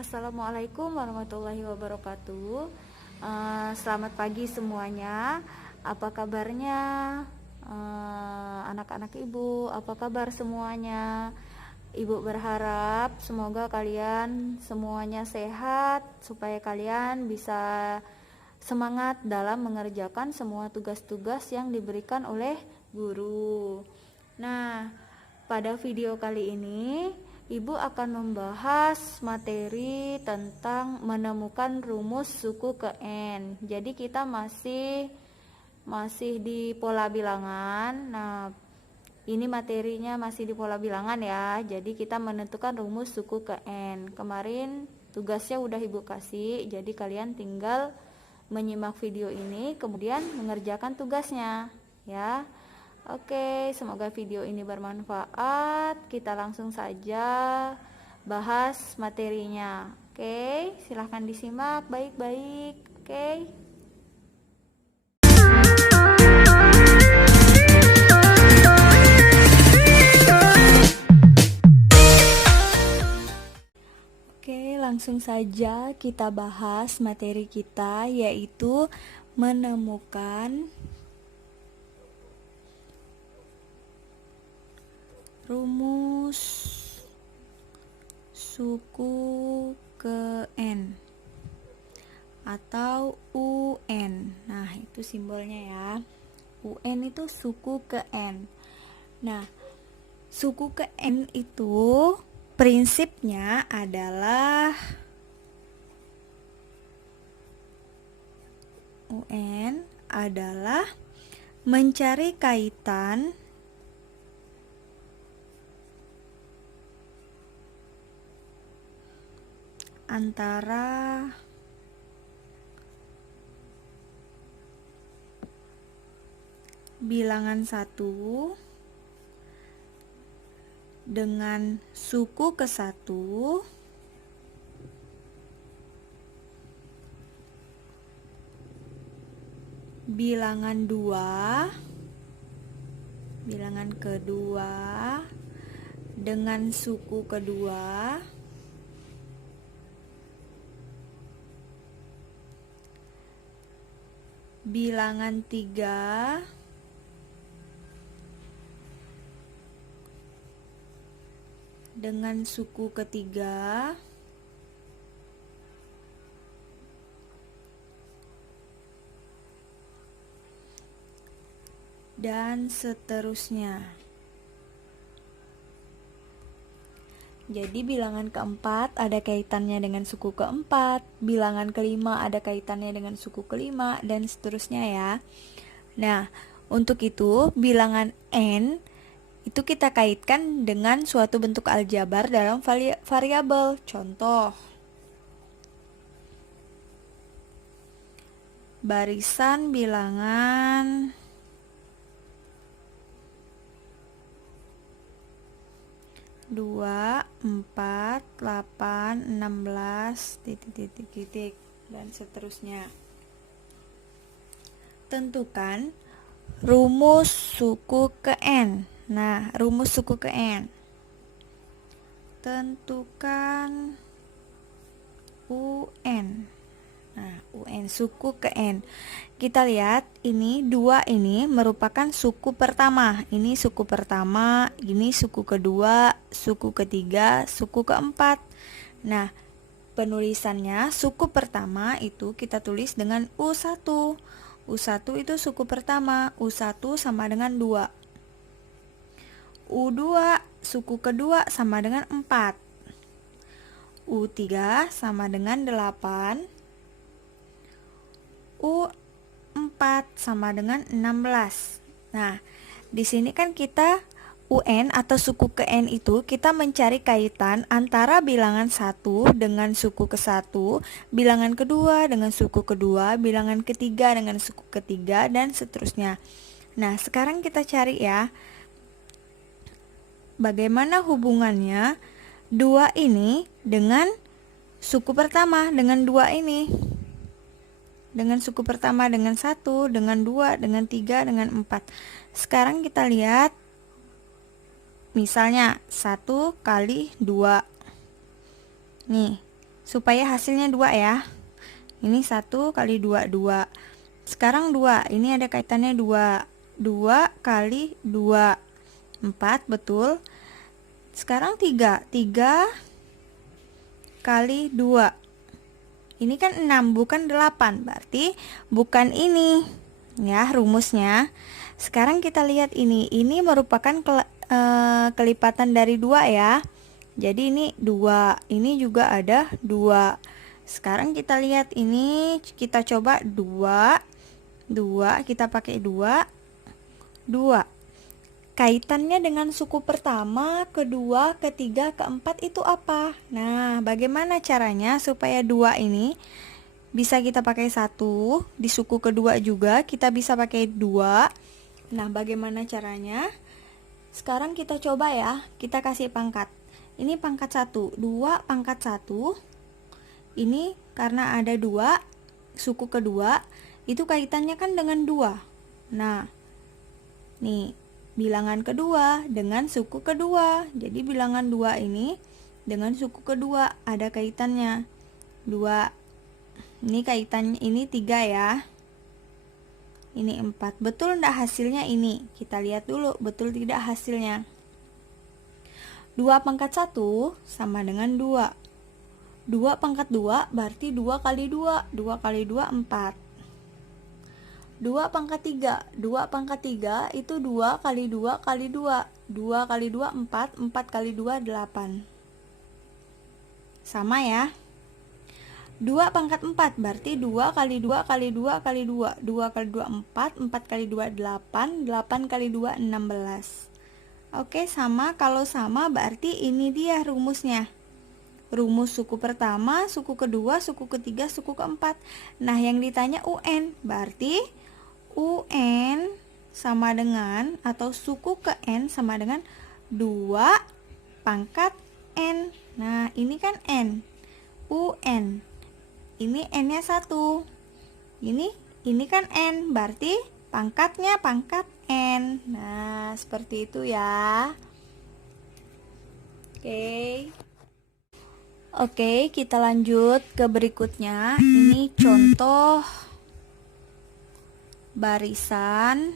Assalamualaikum warahmatullahi wabarakatuh. Selamat pagi semuanya. Apa kabarnya, anak-anak ibu? Apa kabar semuanya? Ibu berharap semoga kalian semuanya sehat, supaya kalian bisa semangat dalam mengerjakan semua tugas-tugas yang diberikan oleh guru. Nah, pada video kali ini Ibu akan membahas materi tentang menemukan rumus suku ke N. Jadi kita masih di pola bilangan. Nah, ini materinya masih di pola bilangan ya. Jadi kita menentukan rumus suku ke N. Kemarin tugasnya udah Ibu kasih. Jadi kalian tinggal menyimak video ini kemudian mengerjakan tugasnya ya. Oke, semoga video ini bermanfaat. Kita langsung saja bahas materinya. Oke, silahkan disimak baik-baik. Oke. Oke, langsung saja kita bahas materi kita, yaitu menemukan rumus suku ke N atau UN. Nah, itu simbolnya ya. UN itu suku ke N. Nah, suku ke N itu prinsipnya adalah UN adalah mencari kaitan antara bilangan 1 dengan suku ke 1 bilangan 2 bilangan kedua dengan suku kedua bilangan 3 dengan suku ketiga dan seterusnya. Jadi bilangan keempat ada kaitannya dengan suku keempat, bilangan kelima ada kaitannya dengan suku kelima, dan seterusnya ya. Nah, untuk itu bilangan N itu kita kaitkan dengan suatu bentuk aljabar dalam variabel. Contoh, barisan bilangan 2, 4, 8, 16, titik, dan seterusnya. Tentukan rumus suku ke N. Nah, rumus suku ke N. Tentukan UN. Nah, UN suku ke N. Kita lihat ini 2 ini merupakan suku pertama. Ini suku pertama, ini suku kedua, suku ketiga, suku keempat. Nah, penulisannya suku pertama itu kita tulis dengan U1. U1 itu suku pertama, U1 sama dengan 2. U2 suku kedua sama dengan 4. U3 sama dengan 8. U4 sama dengan 16. Nah, di sini kan kita UN atau suku ke N itu kita mencari kaitan antara bilangan 1 dengan suku ke 1, bilangan kedua dengan suku kedua, bilangan ketiga dengan suku ketiga, dan seterusnya. Nah, sekarang kita cari ya, bagaimana hubungannya 2 ini dengan suku pertama, dengan 2 ini. Dengan suku pertama, dengan 1, dengan 2, dengan 3, dengan 4. Sekarang kita lihat misalnya 1 kali 2. Nih, supaya hasilnya 2 ya. Ini 1 kali 2, 2. Sekarang 2, ini ada kaitannya 2. 2 kali 2, 4, betul. Sekarang 3, 3 kali 2. Ini kan 6, bukan 8. Berarti bukan ini. Ya, rumusnya. Sekarang kita lihat ini. Ini merupakan kelipatan dari 2 ya. Jadi ini 2, ini juga ada 2. Sekarang kita lihat ini, kita coba 2, 2, kita pakai 2, 2. Kaitannya dengan suku pertama, kedua, ketiga, keempat itu apa? Nah, bagaimana caranya supaya 2 ini bisa kita pakai 1, di suku kedua juga kita bisa pakai 2. Nah, bagaimana caranya? Sekarang kita coba ya, kita kasih pangkat. Ini pangkat 1, 2 pangkat 1. Ini karena ada 2, suku kedua, itu kaitannya kan dengan 2. Nah, nih, bilangan kedua dengan suku kedua. Jadi bilangan 2 ini dengan suku kedua ada kaitannya. 2. Ini kaitannya ini 3 ya. Ini 4. Betul enggak hasilnya ini? Kita lihat dulu, betul tidak hasilnya. 2 pangkat 1 sama dengan 2. 2 pangkat 2 berarti 2 kali 2. 2 kali 2, 4. 2 pangkat 3. 2 pangkat 3 itu 2 kali 2 kali 2. 2 kali 2, 4. 4 kali 2, 8. Sama ya. 2 pangkat 4 berarti 2 kali 2 kali 2 kali 2. 2 kali 2, 4. 4 kali 2, 8. 8 kali 2, 16. Oke, sama. Kalau sama berarti ini dia rumusnya. Rumus suku pertama, suku kedua, suku ketiga, suku keempat. Nah, yang ditanya UN. Berarti UN sama dengan, atau suku ke N sama dengan 2 pangkat N. Nah, ini kan N. UN. Ini N-nya 1. Ini kan N. Berarti pangkatnya pangkat N. Nah, seperti itu ya. Oke, kita lanjut ke berikutnya. Ini contoh barisan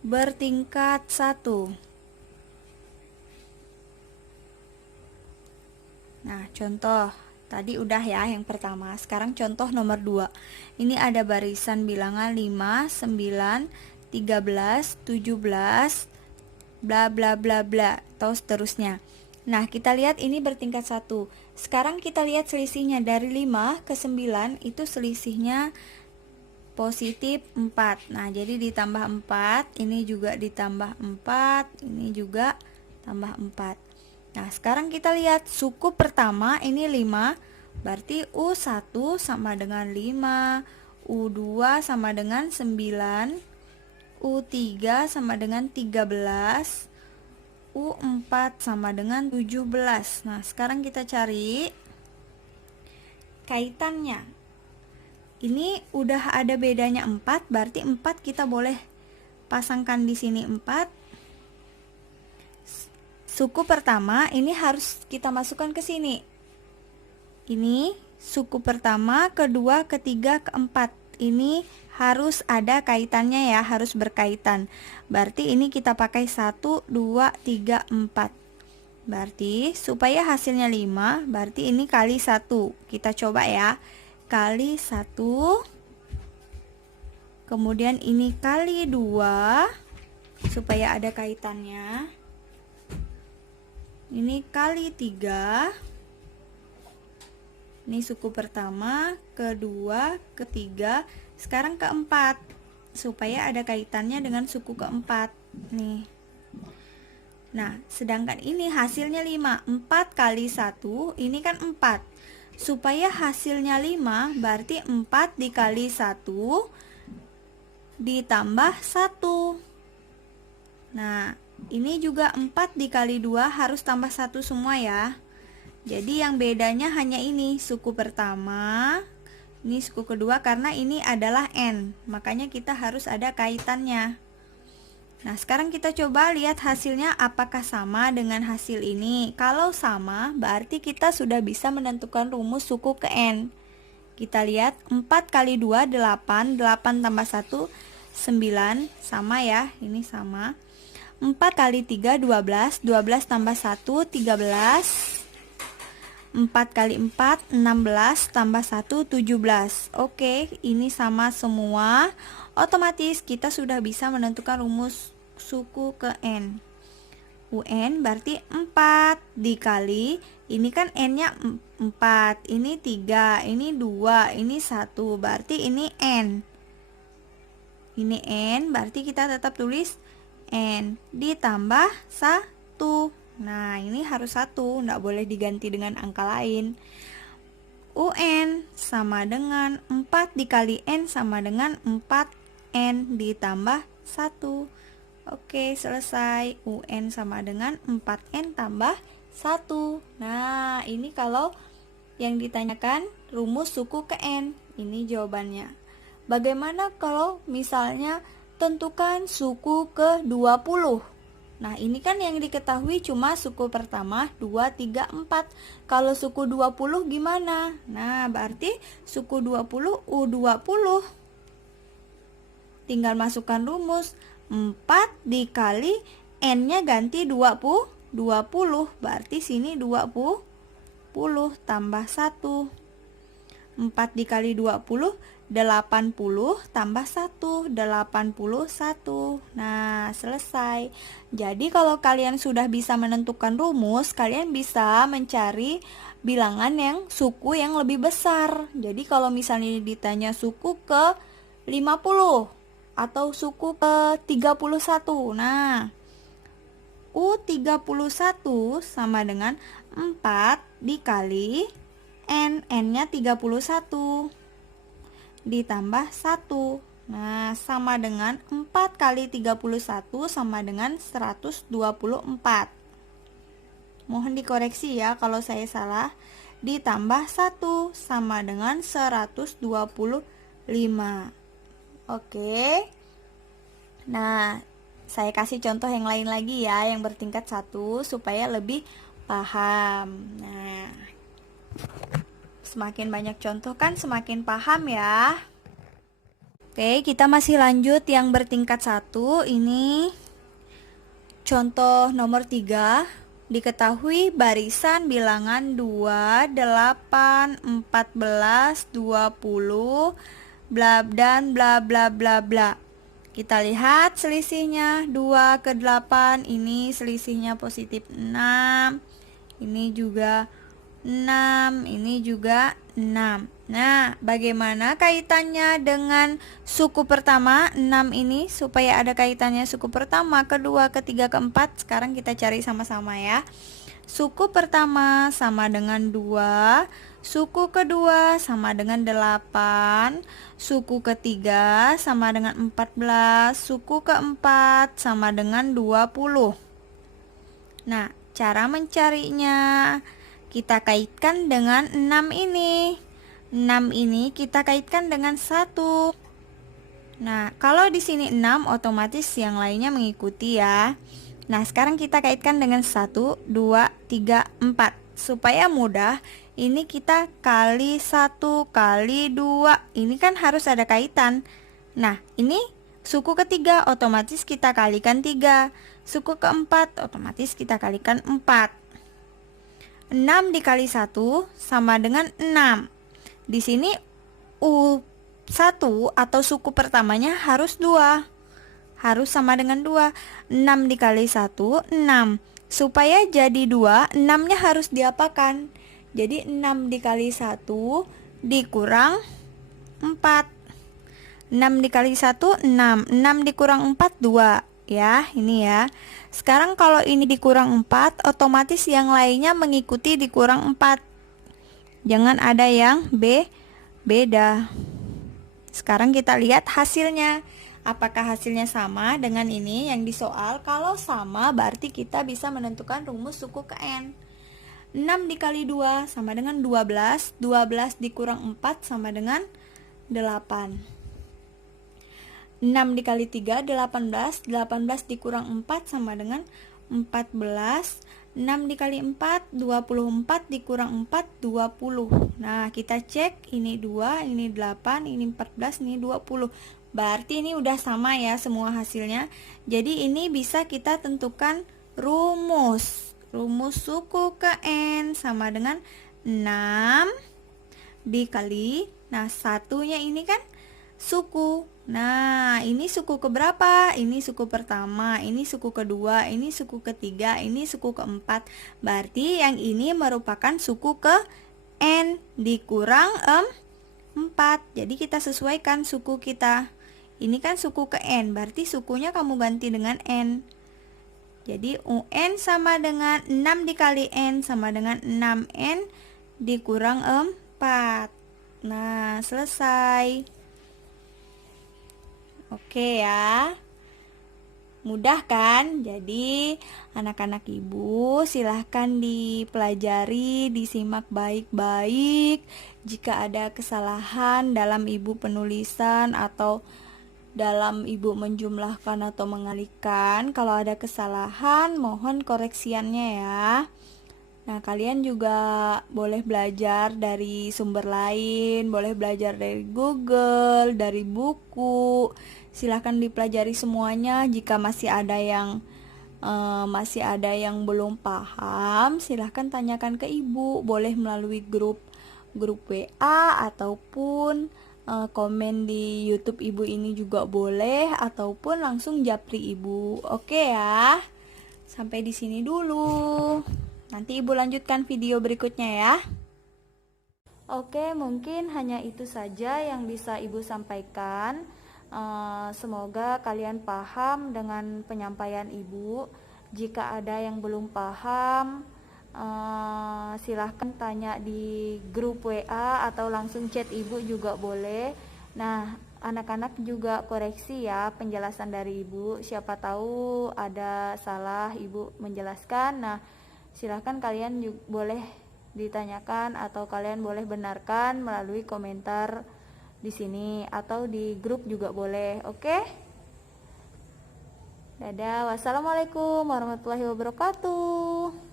bertingkat 1. Nah, contoh tadi udah ya yang pertama. Sekarang contoh nomor 2. Ini ada barisan bilangan 5, 9, 13, 17, bla bla bla bla, atau seterusnya. Nah, kita lihat ini bertingkat 1. Sekarang kita lihat selisihnya dari 5 ke 9 itu selisihnya positif 4. Nah, jadi ditambah 4, ini juga ditambah 4, ini juga tambah 4. Nah, sekarang kita lihat suku pertama ini 5, berarti U1 sama dengan 5, U2 sama dengan 9, U3 sama dengan 13, U4 sama dengan 17. Nah, sekarang kita cari kaitannya. Ini udah ada bedanya 4, berarti 4 kita boleh pasangkan di sini 4. Suku pertama ini harus kita masukkan ke sini. Ini suku pertama, kedua, ketiga, keempat. Ini harus ada kaitannya ya, harus berkaitan. Berarti ini kita pakai 1, 2, 3, 4. Berarti supaya hasilnya 5, berarti ini kali 1. Kita coba ya. Kali 1. Kemudian ini kali 2 supaya ada kaitannya. Ini kali 3. Ini suku pertama, kedua, ketiga, sekarang keempat, supaya ada kaitannya dengan suku keempat. Nih. Nah, sedangkan ini hasilnya 5. 4 kali 1, ini kan 4. Supaya hasilnya 5, berarti 4 dikali 1 ditambah 1. Nah, ini juga 4 dikali 2 harus tambah 1 semua ya. Jadi yang bedanya hanya ini, suku pertama, ini suku kedua, karena ini adalah N, makanya kita harus ada kaitannya. Nah, sekarang kita coba lihat hasilnya apakah sama dengan hasil ini. Kalau sama, berarti kita sudah bisa menentukan rumus suku ke N. Kita lihat 4 kali 2, 8, 8 tambah 1, 9, sama ya, ini sama. 4 kali 3, 12, 12 tambah 1, 13. 4 kali 4, 16, tambah 1, 17. Oke, ini sama semua. Otomatis kita sudah bisa menentukan rumus suku ke N. UN berarti 4 dikali, ini kan N-nya 4, ini 3, ini 2, ini 1, berarti ini N. Ini N, berarti kita tetap tulis N ditambah 1. Nah, ini harus 1, nggak boleh diganti dengan angka lain. UN sama dengan 4 dikali N sama dengan 4N ditambah 1. Oke, selesai. UN sama dengan 4N tambah 1. Nah, ini kalau yang ditanyakan rumus suku ke N. Ini jawabannya. Bagaimana kalau misalnya tentukan suku ke 20? Nah, ini kan yang diketahui cuma suku pertama 2, 3, 4. Kalau suku 20 gimana? Nah, berarti suku 20 U20. Tinggal masukkan rumus. 4 dikali N-nya ganti 20, berarti sini 20 tambah 1. 4 dikali 20, 80 tambah 1, 81. Nah, selesai. Jadi kalau kalian sudah bisa menentukan rumus, kalian bisa mencari bilangan yang suku yang lebih besar. Jadi kalau misalnya ditanya suku ke 50 atau suku ke 31. Nah, U31 sama dengan 4 dikali N. N-nya 31 ditambah 1. Nah, sama dengan 4 kali 31 sama dengan 124. Mohon dikoreksi ya kalau saya salah. Ditambah 1 sama dengan 125. Oke. Nah, saya kasih contoh yang lain lagi ya, yang bertingkat 1 supaya lebih paham. Nah, semakin banyak contoh kan semakin paham ya. Oke, kita masih lanjut yang bertingkat 1. Ini contoh nomor 3. Diketahui barisan bilangan 2, 8, 14, 20 dan bla bla bla bla. Kita lihat selisihnya 2 ke 8, ini selisihnya positif 6. Ini juga 6, ini juga 6. Nah, bagaimana kaitannya dengan suku pertama 6 ini? Supaya ada kaitannya suku pertama, kedua, ketiga, keempat. Sekarang kita cari sama-sama ya. Suku pertama sama dengan 2, suku kedua sama dengan 8, suku ketiga sama dengan 14, suku keempat sama dengan 20. Nah, cara mencarinya kita kaitkan dengan 6 ini. 6 ini kita kaitkan dengan 1. Nah, kalau di sini 6 otomatis yang lainnya mengikuti ya. Nah, sekarang kita kaitkan dengan 1, 2, 3, 4. Supaya mudah, ini kita kali 1 kali 2. Ini kan harus ada kaitan. Nah, ini suku ketiga otomatis kita kalikan 3. Suku keempat otomatis kita kalikan 4. 6 dikali 1 sama dengan 6. Di sini U1 atau suku pertamanya harus 2. Harus sama dengan 2. 6 dikali 1, 6. Supaya jadi 2, 6-nya harus diapakan? Jadi 6 dikali 1 dikurang 4. 6 dikali 1, 6. 6 dikurang 4, 2. Ya, ini ya. Sekarang kalau ini dikurang 4, otomatis yang lainnya mengikuti dikurang 4. Jangan ada yang beda. Sekarang kita lihat hasilnya. Apakah hasilnya sama dengan ini yang di soal? Kalau sama, berarti kita bisa menentukan rumus suku ke N. 6 dikali 2 sama dengan 12. 12 dikurang 4 sama dengan 8. 6 dikali 3, 18. 18 dikurang 4 sama dengan 14. 6 dikali 4, 24 dikurang 4, 20. Nah, kita cek, ini 2, ini 8, ini 14, ini 20. Berarti ini udah sama ya semua hasilnya. Jadi ini bisa kita tentukan rumus. Rumus suku ke N sama dengan 6 dikali, nah satunya ini kan suku. Nah, ini suku keberapa? Ini suku pertama, ini suku kedua, ini suku ketiga, ini suku keempat. Berarti yang ini merupakan suku ke N dikurang 4. Jadi kita sesuaikan suku kita. Ini kan suku ke N, berarti sukunya kamu ganti dengan N. Jadi UN sama dengan 6 dikali N sama dengan 6N dikurang 4. Nah, selesai. Oke ya. Mudah kan? Jadi anak-anak ibu silahkan dipelajari, disimak baik-baik. Jika ada kesalahan dalam ibu penulisan atau dalam ibu menjumlahkan atau mengalihkan, kalau ada kesalahan mohon koreksiannya ya. Nah, kalian juga boleh belajar dari sumber lain, boleh belajar dari Google, dari buku. Silahkan dipelajari semuanya. Jika masih ada yang belum paham, silahkan tanyakan ke ibu. Boleh melalui grup WA ataupun komen di YouTube ibu ini juga boleh, ataupun langsung japri ibu. Oke ya. Sampai di sini dulu. Nanti ibu lanjutkan video berikutnya ya. Oke, mungkin hanya itu saja yang bisa ibu sampaikan. Semoga kalian paham dengan penyampaian ibu. Jika ada yang belum paham, silahkan tanya di grup WA atau langsung chat ibu juga boleh. Nah, anak-anak juga koreksi ya penjelasan dari ibu. Siapa tahu ada salah ibu menjelaskan. Nah, silahkan kalian juga boleh ditanyakan atau kalian boleh benarkan melalui komentar di sini atau di grup juga boleh. Oke? Dadah. Wassalamualaikum warahmatullahi wabarakatuh.